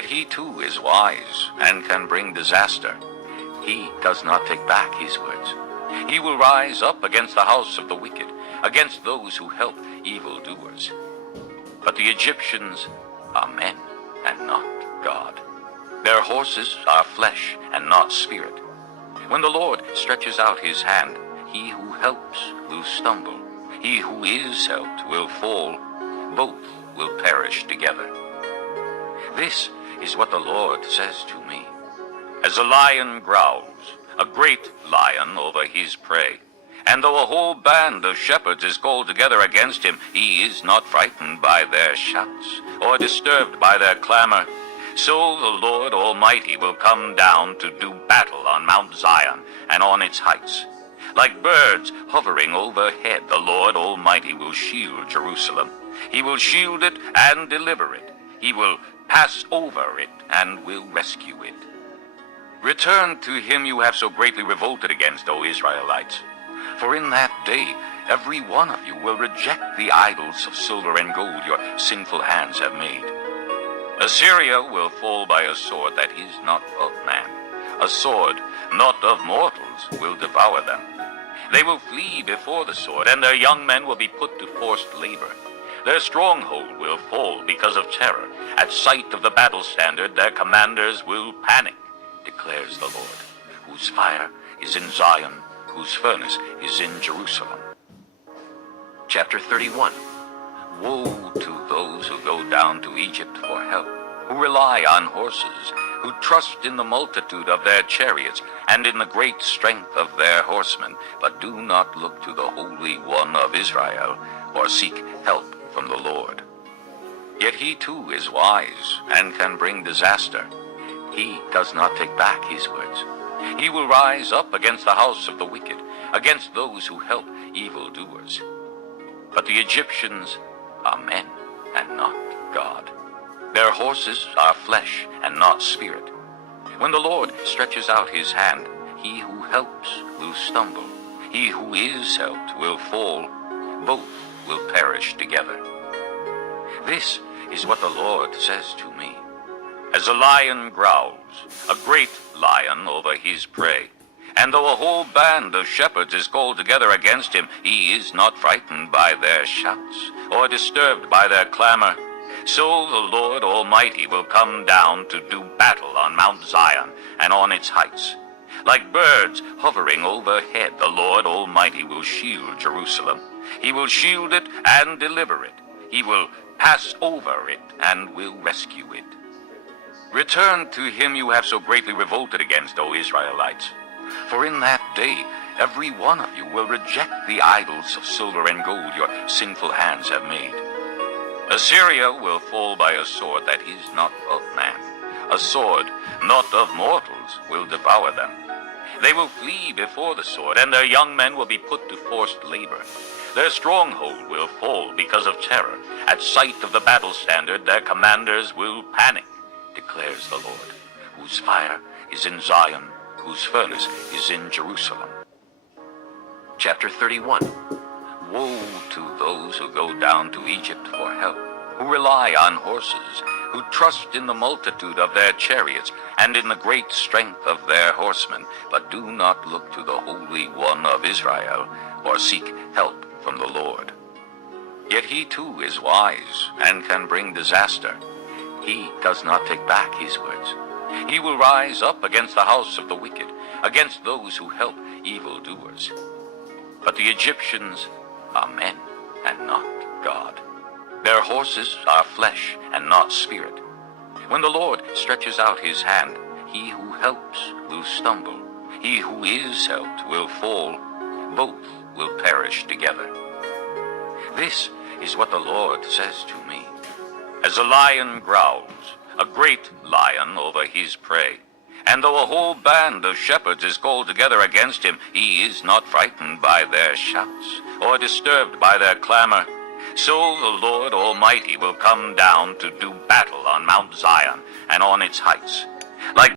Yet he too is wise and can bring disaster. He does not take back his words. He will rise up against the house of the wicked, against those who help evildoers. But the Egyptians are men and not God. Their horses are flesh and not spirit. When the Lord stretches out his hand, he who helps will stumble. He who is helped will fall. Both will perish together. This is what the Lord says to me. As a lion growls, a great lion over his prey, and though a whole band of shepherds is called together against him, he is not frightened by their shouts or disturbed by their clamor. So the Lord Almighty will come down to do battle on Mount Zion and on its heights. Like birds hovering overhead, the Lord Almighty will shield Jerusalem. He will shield it and deliver it. He will pass over it and will rescue it. Return to him you have so greatly revolted against, O Israelites. For in that day every one of you will reject the idols of silver and gold your sinful hands have made. Assyria will fall by a sword that is not of man. A sword not of mortals will devour them. They will flee before the sword, and their young men will be put to forced labor. Their stronghold will fall because of terror. At sight of the battle standard, their commanders will panic, declares the Lord, whose fire is in Zion, whose furnace is in Jerusalem. Chapter 31. Woe to those who go down to Egypt for help, who rely on horses, who trust in the multitude of their chariots and in the great strength of their horsemen, but do not look to the Holy One of Israel or seek help from the Lord. Yet he too is wise and can bring disaster. He does not take back his words. He will rise up against the house of the wicked, against those who help evildoers. But the Egyptians are men and not God. Their horses are flesh and not spirit. When the Lord stretches out his hand, he who helps will stumble. He who is helped will fall. Both will perish together. This is what the Lord says to me. As a lion growls, a great lion over his prey, and though a whole band of shepherds is called together against him, he is not frightened by their shouts or disturbed by their clamor. So the Lord Almighty will come down to do battle on Mount Zion and on its heights. Like birds hovering overhead, the Lord Almighty will shield Jerusalem. He will shield it and deliver it. He will pass over it and will rescue it. Return to him you have so greatly revolted against, O Israelites. For in that day every one of you will reject the idols of silver and gold your sinful hands have made. Assyria will fall by a sword that is not of man. A sword not of mortals will devour them. They will flee before the sword, and their young men will be put to forced labor. Their stronghold will fall because of terror. At sight of the battle standard, their commanders will panic, declares the Lord, whose fire is in Zion, whose furnace is in Jerusalem. Chapter 31. Woe to those who go down to Egypt for help, who rely on horses, who trust in the multitude of their chariots and in the great strength of their horsemen, but do not look to the Holy One of Israel or seek help from the Lord. Yet he too is wise and can bring disaster. He does not take back his words. He will rise up against the house of the wicked, against those who help evildoers. But the Egyptians are men and not God. Their horses are flesh and not spirit. When the Lord stretches out his hand, he who helps will stumble. He who is helped will fall. Both will perish together. This is what the Lord says to me. As a lion growls, a great lion over his prey, and though a whole band of shepherds is called together against him, he is not frightened by their shouts or disturbed by their clamor. So the Lord Almighty will come down to do battle on Mount Zion and on its heights. Like